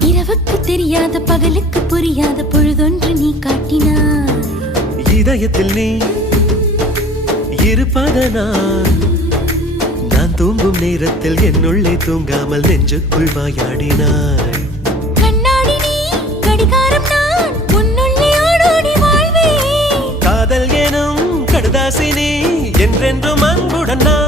இரவுக்கு தெரியாத பகலுக்கு புரியாத பொழுதொன்று நீ காட்டினாய். இதயத்தில் நீ இருப்பதனால் நான் தூங்கும் நேரத்தில் என்னுள்ளே தூங்காமல் நெஞ்சுக்குள் வாயாடினாய். கண்ணாடி நீ கடிகாரம் நான் உன்னுள்ளே ஓடோடி வாழ்வே. காதல் எனும் கடுதாசி நீ என்றென்றும் அன்புடன் நான்